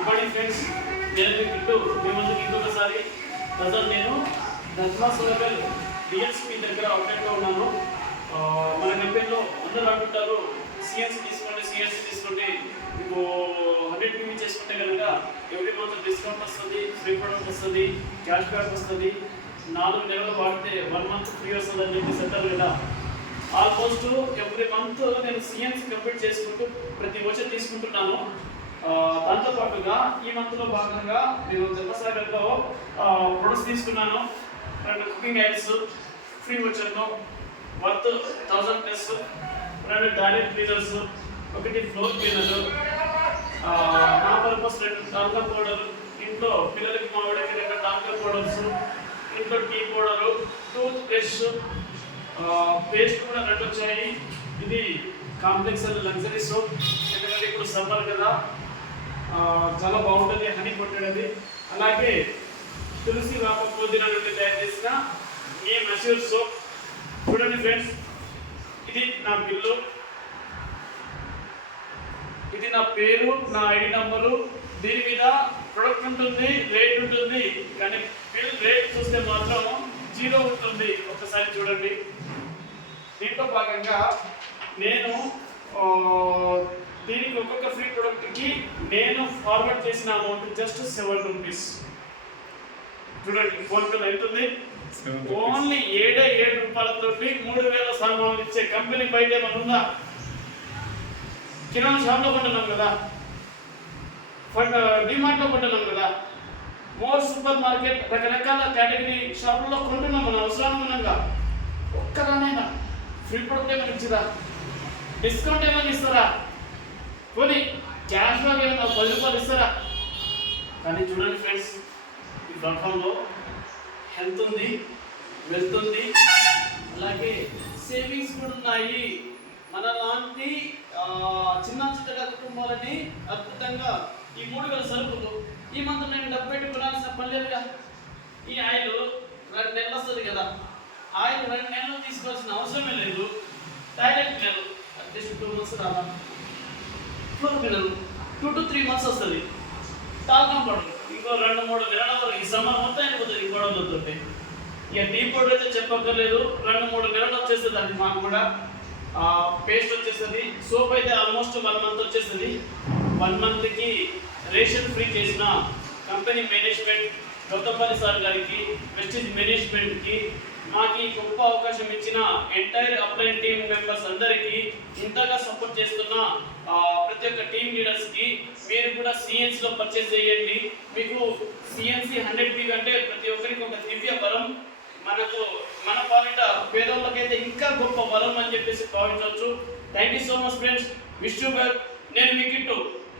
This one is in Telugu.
గుడ్ మార్నింగ్ ఫ్రెండ్స్, నేను మీ కిట్టు మీ ముందుకు ఇంకొకసారి. ప్రజెంట్ నేను ధర్మాసులకల్ డిఎస్పీ దగ్గర అవుట్లెట్లో ఉన్నాను. మన కంపెనీలో అందరూ అంటుంటారు సిఎన్సీ తీసుకోండి, మీకు 100 PV చేసుకుంటే కనుక ఎవ్రీ మంత్ డిస్కౌంట్ వస్తుంది, ఫ్రీ ప్రొడక్ట్ వస్తుంది, క్యాష్ బ్యాక్ వస్తుంది, 4 నెలలు వాడితే 1 మంత్ ఫ్రీ వస్తుంది అని చెప్పి సెంటర్ కదా. ఆల్మోస్ట్ ఎవ్రీ మంత్ నేను సిఎన్సీ కంప్లీట్ చేసుకుంటూ ప్రతి వచ్చి తీసుకుంటున్నాను. దాంతోపాటుగా ఈ మంత్లో భాగంగా నేను ధర్మసాగర్లో ప్రొడక్ట్స్ తీసుకున్నాను. 2 కుకింగ్ ఆయిల్స్ ఫ్రీ వచ్చాను, worth 1000+, 2 toilet cleaners, 1 floor cleaner, నా పర్పస్ 2 టాల్కా పౌడర్, ఇంట్లో పిల్లలకి మా వాడికి 2 టాల్కా పౌడర్స్, ఇంట్లో tea powder, tooth brush, paste కూడా 2 వచ్చాయి. ఇది కాంప్లెక్స్ లగ్జరీ సోప్, ఎందుకంటే ఇప్పుడు సమ్మర్ కదా, చాలా బాగుంటుంది, హనీ కొట్టేది. అలాగే తులసి వేప పుదీనా నుండి తయారు చేసిన ఈ మష్యూర్ సోప్. చూడండి ఫ్రెండ్స్, ఇది నా బిల్లు, ఇది నా పేరు, నా ఐడి నంబరు. దీని మీద ప్రొడక్ట్ ఉంటుంది, రేట్ ఉంటుంది, కానీ బిల్ రేట్ చూస్తే మాత్రం 0 ఉంటుంది. ఒకసారి చూడండి. దీంట్లో భాగంగా నేను దీనికి ఒక్కొక్క ఫ్రీ ప్రొడక్ట్కి నేను ఫార్వర్డ్ చేసిన అమౌంట్ జస్ట్ 7 రూపీస్. చూడండి, ఫోన్పేలో అవుతుంది. ఓన్లీ 7 రూపాయలతోటి 3000 సామాన్లు ఇచ్చే కంపెనీ బయట ఏమైనా ఉందా? కిరాణా షాప్లో కొంటున్నాం కదా, డిమార్ట్లో కొంటున్నాం కదా, మోర్ సూపర్ మార్కెట్ రకరకాల కేటగిరీ షాపుల్లో కొంటున్నాం. మన అవసరానుగుణంగా ఒక్కదానైనా ఫ్రీ ప్రొడక్ట్ ఏమైనా ఇచ్చిరా? డిస్కౌంట్ ఏమైనా ఇస్తారా? పోనీ క్యాష్ బ్యాక్ ఏమైనా 10 రూపాయలు ఇస్తారా? కానీ చూడండి ఫ్రెండ్స్, ఈ ప్లాట్ఫామ్లో హెల్త్ ఉంది, వెల్త్ ఉంది, అలాగే సేవింగ్స్ కూడా ఉన్నాయి. మన లాంటి చిన్న చిన్నగా కుటుంబాలని అద్భుతంగా ఈ 3000 సరుకులు ఈ మంత్ నేను డబ్బు పెట్టి కొనాల్సిన పని లేదుగా. ఈ ఆయిల్ 2 నెలలు వస్తుంది కదా, ఆయిల్ 2 నెలలు తీసుకోవాల్సిన అవసరమే లేదు. టాయిలెట్ నెలలు అట్లీస్ట్ 2 months రాదా, ఫ్లోర్ నెలలు 2 to 3 months వస్తుంది. టాల్కం పౌడర్ ఇంకో 2-3 నెలల వరకు ఈ సమ్మర్ మొత్తం అయిపోతుంది ఈ పౌడర్లతో. ఇక టీ పౌడర్ అయితే చెప్పక్కర్లేదు, 2-3 నెలలు వచ్చేస్తుంది. అది మాకు కూడా పేస్ట్ వచ్చేస్తుంది. సోప్ అయితే ఆల్మోస్ట్ 1 month వచ్చేస్తుంది. 1 monthకి రేషన్ ఫ్రీ చేసిన కంపెనీ మేనేజ్మెంట్ గౌతమ్పల్లి సార్ గారికి, వెస్టేజ్ మేనేజ్మెంట్కి, మాకు ఈ గొప్ప అవకాశం ఇచ్చిన ఎంటైర్ అప్లైన్ టీమ్ మెంబర్స్ అందరికీ, ఇంతగా సపోర్ట్ చేస్తున్న ప్రతి ఒక్క టీమ్ లీడర్స్కి, మీరు కూడా సిఎన్సీలో పర్చేస్ చేయండి. మీకు సిఎన్సీ 100 PV అంటే ప్రతి ఒక్కరికి ఒక దివ్య వరం. మన పాలిట పేదోళ్ళకైతే ఇంకా గొప్ప వరం అని చెప్పేసి భావించవచ్చు. Thank you so much friends. Wish you well. నేను మీ కిట్టు.